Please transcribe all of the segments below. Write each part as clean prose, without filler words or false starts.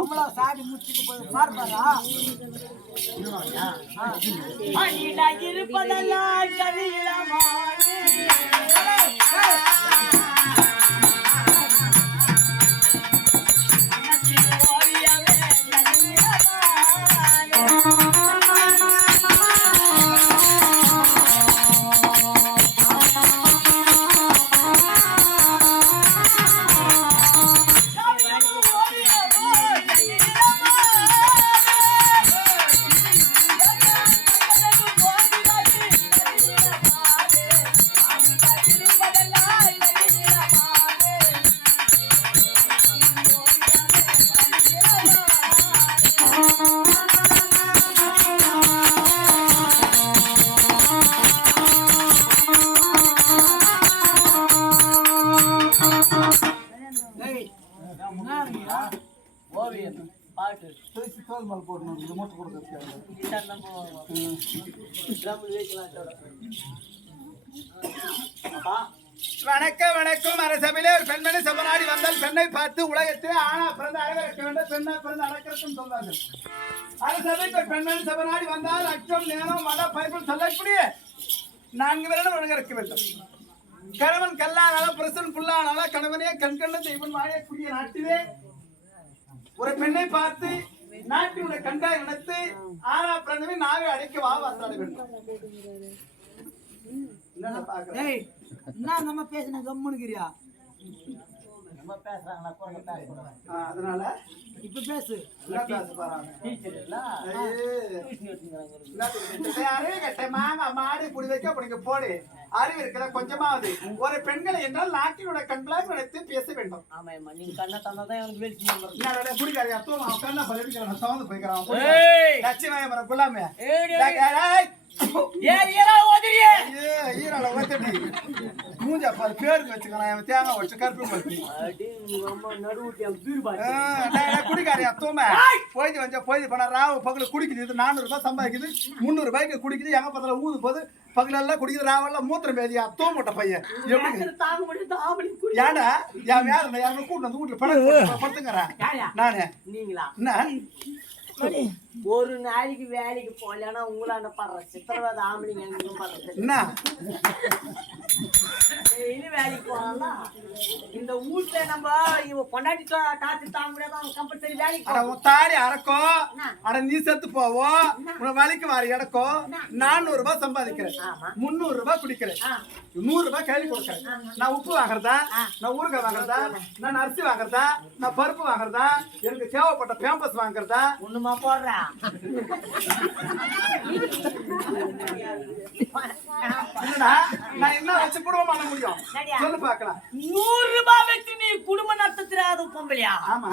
அம்மளா சாடி முடிச்சுட்டு போய் பார்ப்பாரா இருப்பதெல்லாம் கவியிலமா வணக்கம் வணக்கம். அரசபையிலே ஒரு பெண்மணி சபநாடி வந்தால் பெண்ணை பார்த்து உலகத்தில் ஆணா பிறந்த அழக வேண்டும், பெண்ணா பிறந்த அடக்கிறதும் சொல்வார்கள். அரசபைக்கு ஒரு பெண்மணி சபநாடி வந்தால் அச்சம் நேரம் மத பைபிள் சொல்லக்கூடிய 4 வருடம் அழகரிக்க வேண்டும். கணவன் கல்லானாலும் புருஷன் புல்லானாலும் கணவனே கண்கண்ட தெய்வன் வாழக்கூடிய நாட்டிலே ஒரு பெண்ணை பார்த்து நாட்டினுடைய கண்டாய் நடத்து ஆனா பிறந்தவே நாவே அடைக்க வாசாட வேண்டும். என்ன நம்ம பேசின கம்முனுக்கிறியா? அதனால இப்ப பேசு. அறிவு கட்ட மாங்க மாடி புடி வைக்க அப்படிங்க போடு. அறிவு இருக்கிற கொஞ்சமாவது ஒரு பெண்களை என்றால் நாட்டினுடைய கண்களாக நடத்தி பேச வேண்டும். புடிக்காரியா தூங்க கண்ணா பலிக்கிறான் சவுந்து போய்க்கிறான் லட்சுமி குள்ளாமே மூஞ்சா பாரு பேருக்கு வச்சுக்கலாம் தேங்காய் வச்சு கருப்பு பத்தி குடிக்காரியா தூம போயிட்டு வந்தா போயிட்டு போனா ராவு பகல குடிக்குது 400 ரூபாய் சம்பாதிக்குது 300 ரூபாய்க்கு குடிக்குது எங்க பத்தில ஊது போது பகலெல்லாம் குடிக்குது ராவெல்லாம் மூத்திரம் பேதியா தூமட்ட பையன் ஏடா என் வேலை யாரும் கூட்டு வந்து வீட்டுல படுத்துங்கிறேன் நானு நீங்களா என்ன ஒரு நாளைக்கு வேலைக்கு போலன்னா உங்களான படுற சித்திரவதை ஆம்பளைங்க படுறது என்ன டெய்லி வேலைக்கு போறான்ல இந்த வீட்டுல நம்ம இவ பொண்டாட்டி டாச்சு தாங்க முடியாது அவன் கம்பல்சரி வேலைக்கு அட உன் தாடி அறக்கும் அட நீ செத்து போவோம் உன வலிக்கு வர இடக்கும் 400 ரூபாய் சம்பாதிக்கிறேன் 300 ரூபாய் குடிக்கிறேன் 100 ரூபாய் கையில கொடுக்கிறேன் நான் உப்பு வாங்குறதா நான் ஊறுகாய் வாங்குறதா நான் அரிசி வாங்குறதா நான் பருப்பு வாங்குறதா எனக்கு தேவைப்பட்ட பேம்பஸ் வாங்குறதா ஒண்ணுமா போடுறா என்னடா நான் என்ன வச்சு குடும்பம் பண்ண முடியும் சொல்லு பார்க்கலாம் 100 ரூபாய் வச்சு நீ குடும்ப நடத்துறாது பொம்பளையா ஆமா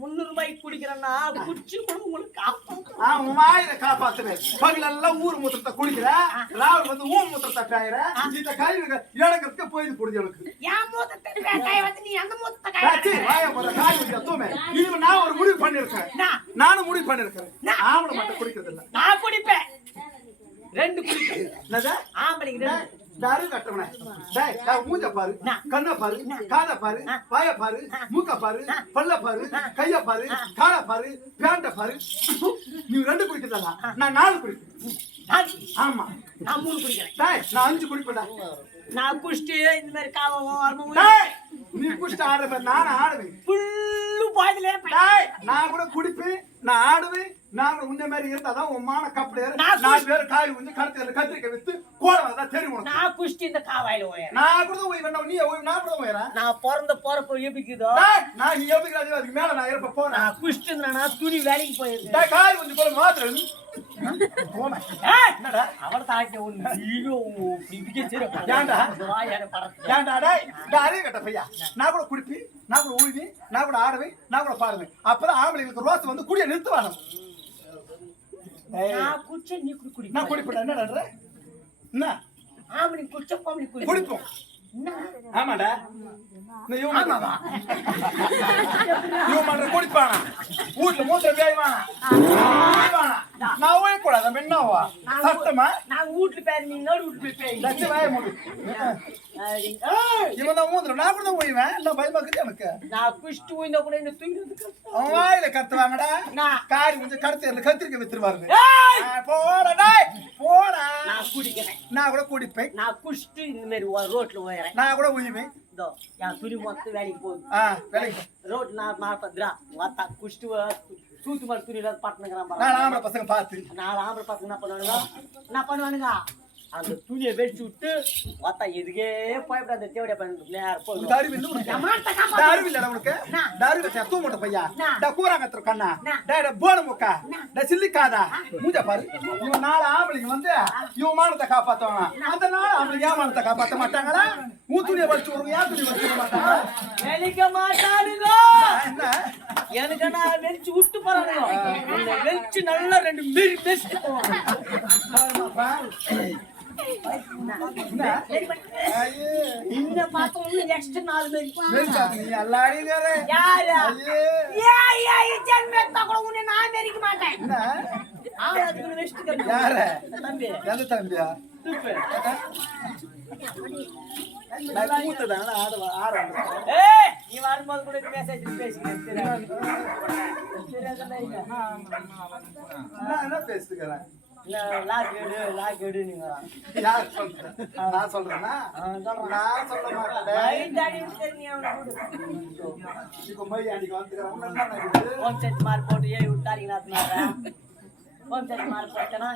300 ரூபாய்க்கு குடிக்கிறேன்னா குடிச்சு கூட உங்களுக்கு காப்பாத்து உன் வாயில காப்பாத்துவேன் பகலெல்லாம் ஊர் மூத்திரத்தை குடிக்கிற ராவல் வந்து ஊர் மூத்திரத்தை பேயிற இந்த கழிவு இடங்கிறதுக்கு போயிது குடிஞ்சு எனக்கு என் மூத்தத்தை நீ அந்த மூத்தத்தை வாய போற காய் வச்சு தூமே இது நான் ஒரு முடிவு பண்ணிருக்கேன் நானும் முடிவு பண்ணிருக்கேன் ஆம்பளை மட்டும் குடிக்கிறது இல்ல நான் குடிப்பேன் 2 குடிப்பேன் என்னது ஆம்பளைக்கு 2 தாரு கட்டவனே டேய் நான் மூஞ்ச பாரு கண்ண பாரு காத பாரு வாய பாரு மூக்க பாரு பல்ல பாரு கைய பாரு கால பாரு பேண்ட பாரு நீ 2 குடிக்கிறதா நான் 4 குடிக்கிறேன் ஆமா நான் 3 குடிக்கிறேன் டேய் நான் 5 குடிப்பேன்டா நான் குஷ்டி இந்த மாதிரி காவம் வரணும் டேய் நீ குஷ்டி ஆடுற நான் ஆடுவேன் ஃபுல்லு பாய்ல டேய் நான் கூட குடிப்பேன் நான் ஆடுவேன் நான் உன்ன மாதிரி இருந்தாதான் உன் மான கப்பல 4 பேர் காய் வந்து கத்திரிக்க வித்து கோலமா தெரியும் உனக்கு நான் குஷ்டி இந்த காவாயில ஓயற நான் கூட ஓய் வேணா நீ ஓய் நான் கூட ஓயற நான் போறப்ப எபிக்குதோ டேய் நான் நீ எபிக்குறது அதுக்கு மேல நான் இருப்ப போறேன் நான் குஷ்டினா துணி வேலைக்கு போயிருக்கேன் டேய் காய் வந்து போல மாத்திரம் போமா என்னடா அவள தாக்கிய ஒண்ணு வீடியோ பிடிக்க சரி ஏன்டா வாயார பறக்கு ஏன்டா டேய் டாரி கட்ட பையா நான் கூட குடிப்பி நான் கூட ஓய்வி நான் கூட ஆடுவேன் நான் கூட பாடுவேன் அப்பதான் ஆம்பளைங்களுக்கு ரோஸ் வந்து குடிய நிறுத்துவாங்க நான் குச்ச நீ குடி நான் குடிப்பேன் என்னடா என்ன ஆம்பளை குச்ச பாம்பளை குடிப்போம் ஆமாடா இவன் குடிப்பானா வீட்டுல மூத்த வேய்வானா நான் ஓய கூடாது என்னவா சத்தமா நான் வீட்டுல பேர் நீ நடு வீட்டுல பேய் லட்ச வாய மூடு இவன் தான் மூந்துற நான் கூட தான் ஓய்வேன் நான் பயமாக்குது எனக்கு நான் குஷ்டி ஓய்ந்தா கூட என்ன தூங்கிட்டு அவன் வாயில கத்துவாங்கடா நான் காரி கொஞ்சம் கடத்தில கத்திரிக்க வித்துருவாருங்க போடா டேய் போடா நான் குடிக்கிறேன் நான் கூட குடிப்பேன் நான் குஷ்டி இந்த மாதிரி ரோட்ல ஓயறேன் நான் கூட ஓய்வேன் இதோ என் துணி மொத்தம் வேலைக்கு போகுது வேலைக்கு ரோட் நான் 40 வாத்தா குஷ்டி சூத்து மாதிரி துணியில பட்டணுங்கிறான் நான் ஆம்பளை பசங்க பார்த்து 4 ஆம்பளை பசங்க என்ன பண்ணுவானுங்க அந்த துணியை வெடிச்சு விட்டு வாத்தா எதுக்கே போய்விட அந்த தேவடியா பண்ணு நேரம் போய் தாருவில்லடா உனக்கு தாருவில்ல தூ மூட்ட பையா டா கூராங்கத்துற கண்ணா டா போன முக்கா டா சில்லிக்காதா மூஞ்ச பாரு இவன் 4 ஆம்பளைங்க வந்து இவன் மானத்தை காப்பாத்துவாங்க அந்த 4 ஆம்பளைங்க மானத்தை காப்பாத்த மாட்டாங்களா உன் துணியை வச்சு ஒரு யா துணி வச்சு மாட்டாங்க வெளிக்க மாட்டானுங்க என்ன எனக்கு நான் வெடிச்சு விட்டு போறானுங்க வெடிச்சு நல்லா 2 மீறி பேசிட்டு இந்த பாத்து ஒண்ணு நெக்ஸ்ட் 4 பேர் நீ எல்லாரிங்கற யாரு ஏய் ஜென்மத்த கூட உன்னை நான் வெரிக்க மாட்டேன் என்ன ஆளதுக்கு வெஸ்ட் கட்டு யாரு தம்பி எந்த தம்பியா சூப்பர் நான் கூத்ததான ஆட ஏய் நீ வரும்போது கூட மெசேஜ் பேசிக்கிறேன் என்ன பேசுகிறேன் லாக் எடு நீங்க யார் சொல்றேன் நான் சொல்றேனா நான் சொல்ல மாட்டேன் இப்போ மை அன்னைக்கு வந்துக்கிறேன் ஓம் சட் மார் போட்டு ஏய் உட்டாரிங்க நாத்மாரா ஓம் சட் மார் போட்டனா